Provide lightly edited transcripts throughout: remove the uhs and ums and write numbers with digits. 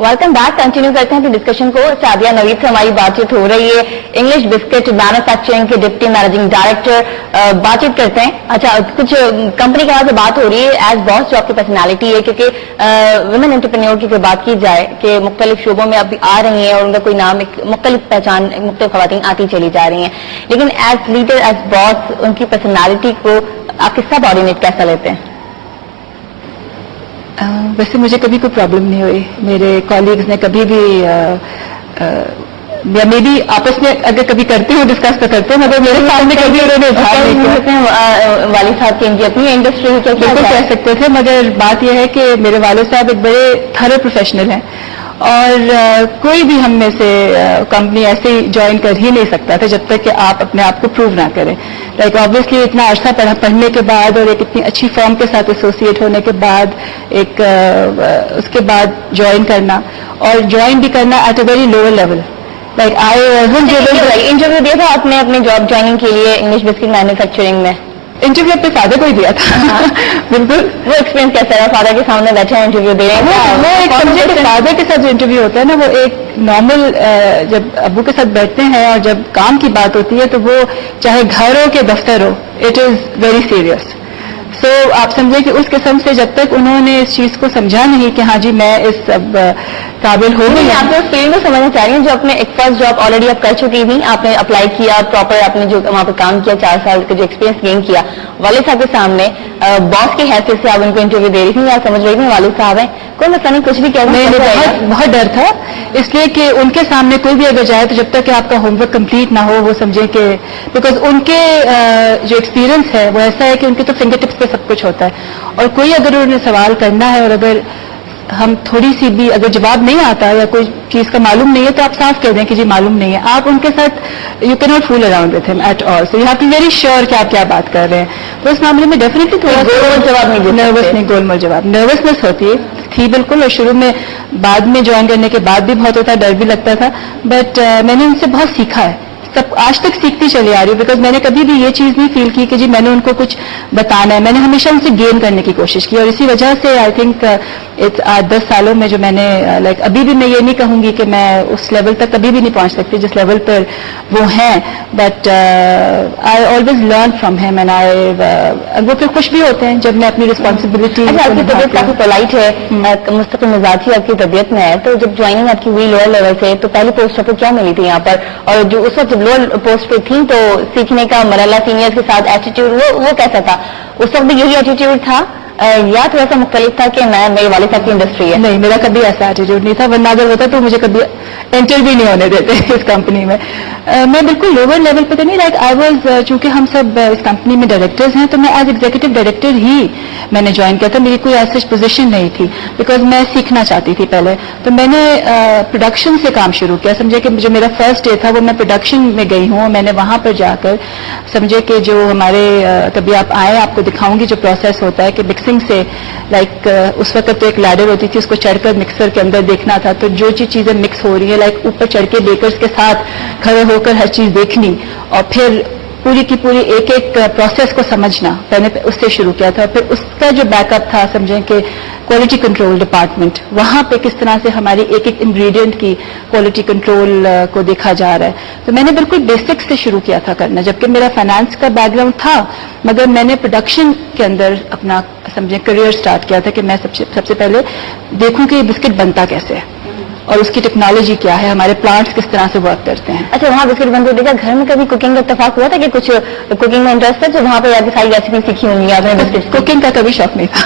Welcome back. Continue करते हैं अपनी डिस्कशन को। सादिया नवीद से हमारी बातचीत हो रही है, इंग्लिश बिस्किट मैन्युफैक्चरिंग के डिप्टी मैनेजिंग डायरेक्टर। बातचीत करते हैं। अच्छा, कुछ कंपनी के वहां से बात हो रही है एज बॉस जो आपकी पर्सनैलिटी है, क्योंकि वुमेन एंटरप्रेन्योर की बात की जाए कि मुख्तलिफ शोबों में अभी आ रही हैं और उनका कोई नाम, एक मुख्तलिफ पहचान, मुख्तलिफ खवातीन आती चली जा रही हैं, लेकिन एज लीडर, एज बॉस, उनकी पर्सनैलिटी को आप किस तरह ऑर्डिनेट कैसा लेते हैं? वैसे मुझे कभी कोई प्रॉब्लम नहीं हुई, मेरे कॉलीग्स ने कभी भी या मे बी आपस में अगर कभी करते हो डिस्कस तो करते हैं, मगर मेरे सामने कभी उन्होंने इजहार नहीं किया। वालिद साहब की अपनी इंडस्ट्री है, बिल्कुल कह सकते थे, मगर बात यह है कि मेरे वालिद साहब एक बड़े थरो प्रोफेशनल हैं और कोई भी हम में से कंपनी ऐसे ही ज्वाइन कर ही नहीं सकता था जब तक कि आप अपने आप को प्रूव ना करें। लाइक ऑब्वियसली इतना अरसा पढ़ने के बाद और एक इतनी अच्छी फॉर्म के साथ एसोसिएट होने के बाद एक उसके बाद ज्वाइन करना और ज्वाइन भी करना at a very lower level. Like I interview दिया था आपने अपने जॉब ज्वाइनिंग के लिए इंग्लिश बिस्किट मैन्युफैक्चरिंग में? इंटरव्यू अपने फादर को ही दिया था। बिल्कुल। वो एक्सपीरियंस कैसा रहा? फादर के सामने बैठे हैं, इंटरव्यू दे रहे हैं, वो एक समझे कि फादर के साथ जो इंटरव्यू होता है ना, वो एक नॉर्मल जब अब्बू के साथ बैठते हैं और जब काम की बात होती है तो वो चाहे घर हो के दफ्तर हो, इट इज वेरी सीरियस। सो आप समझे कि उस किस्म से जब तक उन्होंने इस चीज को समझा नहीं कि हाँ जी मैं इस अब काबिल हो गई। आप उस फील्ड को समझना चाह रही हैं जो अपने एक फर्स्ट जॉब ऑलरेडी आप कर चुकी थी, आपने अप्लाई किया प्रॉपर, आपने जो वहां पर काम किया 4 साल का जो एक्सपीरियंस गेन किया, वालिद साहब के सामने बॉस की हैसियत से आप उनको इंटरव्यू दे रही थी, आप समझ रही थी वालिद साहब हैं, कोई मसला नहीं, कुछ भी कह नहीं, बहुत डर था, इसलिए कि उनके सामने कोई भी अगर जाए तो जब तक कि आपका होमवर्क कंप्लीट ना हो वो समझे कि बिकॉज उनके जो एक्सपीरियंस है वो ऐसा है कि उनके तो फिंगर टिप्स पे सब कुछ होता है और कोई अगर उन्हें सवाल करना है और अगर हम थोड़ी सी भी अगर जवाब नहीं आता या कोई चीज का मालूम नहीं है तो आप साफ कह दें कि जी मालूम नहीं है। आप उनके साथ you can not fool around with him at all, so you have to very sure कि आप क्या बात कर रहे हैं। तो इस मामले में डेफिनेटली थोड़ा जवाब नहीं, नर्वस नहीं, गोलमोल जवाब, नर्वसनेस होती थी बिल्कुल, और शुरू में बाद में ज्वाइन करने के बाद भी बहुत होता, डर भी लगता था, बट मैंने उनसे बहुत सीखा है, सब आज तक सीखती चली आ रही हूँ, बिकॉज मैंने कभी भी ये चीज नहीं फील की कि जी मैंने उनको कुछ बताना है, मैंने हमेशा उनसे गेन करने की कोशिश की और इसी वजह से आई थिंक 10 सालों में जो मैंने लाइक अभी भी मैं ये नहीं कहूंगी कि मैं उस लेवल तक कभी भी नहीं पहुंच सकती जिस लेवल पर वो हैं, but I always learn from him and I वो फिर खुश भी होते हैं जब मैं अपनी रिस्पॉन्सिबिलिटी। आपकी तबीयत काफी पोलाइट है, मुस्तकिल मिजाजी आपकी तबीयत में है, तो जब ज्वाइनिंग आपकी हुई लोअर लेवल से तो पहली पोस्ट आपको क्या मिली थी यहाँ पर, और जो उस वक्त लोअर पोस्ट पे थी तो सीखने का मरहला, सीनियर्स के साथ एटीट्यूड वो कैसा था? उस वक्त भी यही एटीट्यूड था या थोड़ा सा मुख्तलिफ था कि मैं मेरे वालिद साहब की इंडस्ट्री है? नहीं, मेरा कभी ऐसा एटीट्यूड नहीं था, वरना अगर होता तो मुझे कभी एंटर भी नहीं होने देते इस कंपनी में। मैं बिल्कुल लोअर लेवल पे तो नहीं, लाइक आई वाज, चूंकि हम सब इस कंपनी में डायरेक्टर्स हैं तो मैं एज एग्जीक्यूटिव डायरेक्टर ही मैंने ज्वाइन किया था, मेरी कोई ऐसी पोजीशन नहीं थी बिकॉज मैं सीखना चाहती थी पहले, तो मैंने प्रोडक्शन से काम शुरू किया। समझे कि जो मेरा फर्स्ट डे था वो मैं प्रोडक्शन में गई हूँ, मैंने वहां पर जाकर समझे कि जो हमारे कभी आप आए आपको दिखाऊंगी जो प्रोसेस होता है कि मिक्सिंग से लाइक उस वक्त तो एक लैडर होती थी, उसको चढ़कर मिक्सर के अंदर देखना था, तो जो चीजें मिक्स हो रही है लाइक ऊपर चढ़ के बेकर्स के साथ खड़े होकर हर चीज देखनी और फिर पूरी की पूरी एक एक प्रोसेस को समझना, मैंने उससे शुरू किया था। फिर उसका जो बैकअप था समझें कि क्वालिटी कंट्रोल डिपार्टमेंट, वहां पे किस तरह से हमारी एक एक इंग्रेडिएंट की क्वालिटी कंट्रोल को देखा जा रहा है, तो मैंने बिल्कुल बेसिक्स से शुरू किया था करना, जबकि मेरा फाइनेंस का बैकग्राउंड था, मगर मैंने प्रोडक्शन के अंदर अपना समझें करियर स्टार्ट किया था कि मैं सबसे पहले देखूं कि बिस्किट बनता कैसे है और उसकी टेक्नोलॉजी क्या है, हमारे प्लांट्स किस तरह से वर्क करते हैं। अच्छा, वहाँ बिस्किट बनते देखा, घर में कभी कुकिंग का इत्तेफाक हुआ था कि कुछ कुकिंग में इंटरेस्ट है जो वहाँ पर आपकी सारी रेसिपी सीखी होंगी आपने बिस्किट? कुकिंग का कभी शौक नहीं था,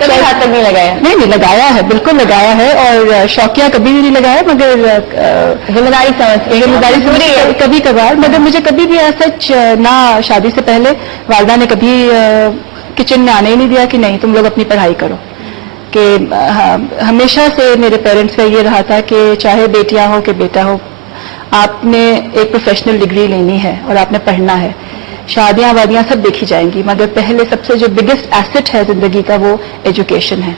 कभी हाथ तक नहीं लगाया? नहीं, लगाया है, बिल्कुल लगाया है, और शौकिया कभी भी नहीं लगाया, मगर जिम्मेदारी समझ कभी कभार, मगर मुझे कभी भी ऐसा ना शादी से पहले वालदा ने कभी किचन में आने ही नहीं दिया कि नहीं तुम लोग अपनी पढ़ाई करो, कि हमेशा से मेरे पेरेंट्स का ये रहा था कि चाहे बेटियां हो कि बेटा हो, आपने एक प्रोफेशनल डिग्री लेनी है और आपने पढ़ना है, शादियां वादियां सब देखी जाएंगी, मगर पहले सबसे जो बिगेस्ट एसेट है जिंदगी का वो एजुकेशन है,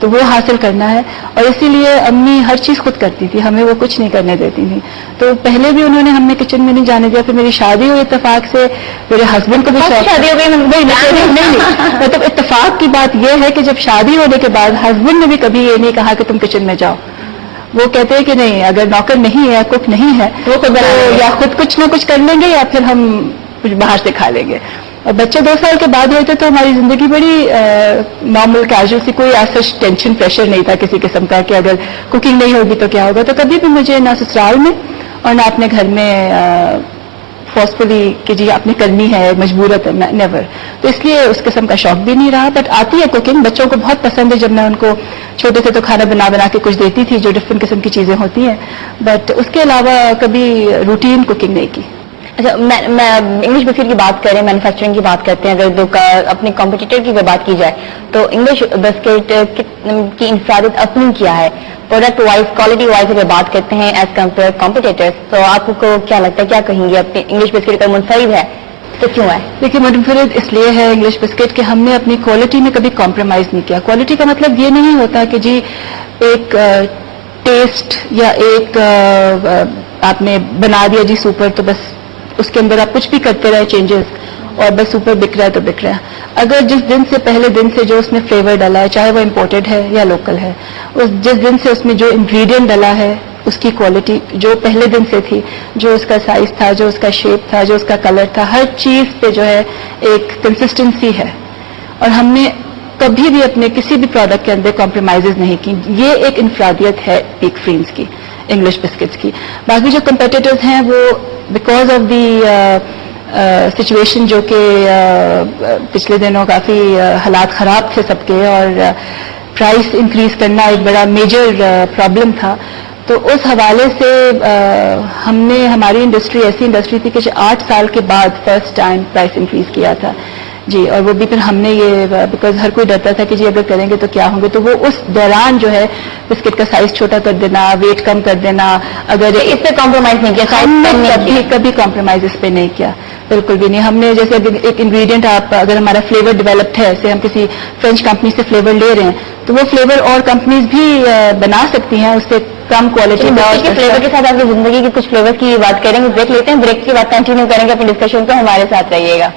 तो वो हासिल करना है। और इसीलिए अम्मी हर चीज खुद करती थी, हमें वो कुछ नहीं करने देती थी, तो पहले भी उन्होंने हमें किचन में नहीं जाने दिया। फिर मेरी शादी हुई इत्तेफाक से, मेरे हस्बैंड को भी शादी हो गई? नहीं, मतलब इत्तेफाक की बात यह है कि जब शादी होने के बाद हस्बैंड ने भी कभी ये नहीं कहा कि तुम किचन में जाओ, وہ کہتے ہیں کہ نہیں, اگر نوکر نہیں ہے, کک نہیں ہے, وہ خود تو یا خود کچھ نہ کچھ کر لیں گے یا پھر ہم کچھ باہر سے کھا لیں گے. اور بچے 2 سال کے بعد ہوئے تھے تو ہماری زندگی بڑی نارمل کیجول سی, کوئی ایسا ٹینشن پریشر نہیں تھا کسی قسم کا کہ اگر کوکنگ نہیں ہوگی تو کیا ہوگا. تو کبھی بھی مجھے نہ سسرال میں اور نہ اپنے گھر میں فورسفلی کہ جی آپ نے کرنی ہے, مجبورت ہے, نیور. تو اس لیے اس قسم کا شوق بھی نہیں رہا. بٹ آتی ہے کوکنگ, بچوں کو بہت پسند ہے. جب میں ان کو چھوٹے تھے تو کھانا بنا کے کچھ دیتی تھی جو ڈفرینٹ قسم کی چیزیں ہوتی ہیں, بٹ اس کے علاوہ کبھی روٹین کوکنگ نہیں کی. اچھا, میں انگلش بسکٹ کی بات کریں, مینوفیکچرنگ کی بات کرتے ہیں, اگر اپنے کمپٹیٹر کی بات کی جائے تو انگلش بسکٹ کی انفرادیت اپنی کیا ہے؟ پروڈکٹ وائز, کوالٹی وائز اگر بات کرتے ہیں ایز کمپیئر کمپٹیٹرس, تو آپ کو کیا لگتا ہے, کیا کہیں گے اپنی انگلش بسکٹ کا منفرد ہے تو کیوں ہے؟ دیکھیے, منفرد اس لیے ہے انگلش بسکٹ کہ ہم نے اپنی کوالٹی میں کبھی کمپرومائز نہیں کیا. کوالٹی کا مطلب یہ نہیں ہوتا کہ جی ایک ٹیسٹ یا ایک آپ نے بنا دیا جی سپر, تو بس اس کے اندر آپ کچھ بھی کرتے رہے چینجز اور بس سپر بک رہا ہے تو بک رہا ہے. اگر جس دن سے پہلے دن سے جو اس میں فلیور ڈالا ہے, چاہے وہ امپورٹڈ ہے یا لوکل ہے, جس دن سے اس میں جو انگریڈینٹ ڈالا ہے اس کی کوالٹی جو پہلے دن سے تھی, جو اس کا سائز تھا, جو اس کا شیپ تھا, جو اس کا کلر تھا, ہر چیز پہ جو ہے ایک کنسسٹنسی ہے. اور ہم نے کبھی بھی اپنے کسی بھی پروڈکٹ کے اندر کمپرومائزز نہیں کی. یہ ایک انفرادیت ہے پیک فرینز کی, انگلش بسکٹس کی. باقی جو کمپیٹیٹرز ہیں وہ بیکاز آف دی سچویشن جو کہ پچھلے دنوں کافی حالات خراب تھے سب کے, اور پرائس انکریز کرنا ایک بڑا میجر پرابلم تھا. تو اس حوالے سے ہم نے, ہماری انڈسٹری ایسی انڈسٹری تھی کہ 8 سال کے بعد فرسٹ ٹائم پرائس انکریز کیا تھا جی. اور وہ بھی پھر ہم نے یہ, بیکاز ہر کوئی ڈرتا تھا کہ جی اگر کریں گے تو کیا ہوں گے, تو وہ اس دوران جو ہے بسکٹ کا سائز چھوٹا کر دینا, ویٹ کم کر دینا, اگر اس پہ کمپرومائز نہیں کیا, ہم نے کبھی کمپرومائز اس پہ نہیں کیا, بالکل بھی نہیں. ہم نے جیسے ایک انگریڈینٹ, آپ اگر ہمارا فلیور ڈیولپڈ ہے, جیسے ہم کسی فرینچ کمپنی سے فلیور لے رہے ہیں, تو وہ فلیور اور کمپنیز بھی بنا سکتی ہیں اس سے کم کوالٹی کا. فلیور کے ساتھ آپ کی زندگی کے کچھ فلیور کی بات کریں گے, بریک لیتے ہیں, بریک کے بعد کنٹینیو کریں گے اپنی ڈسکشن کو. ہمارے ساتھ رہیے گا.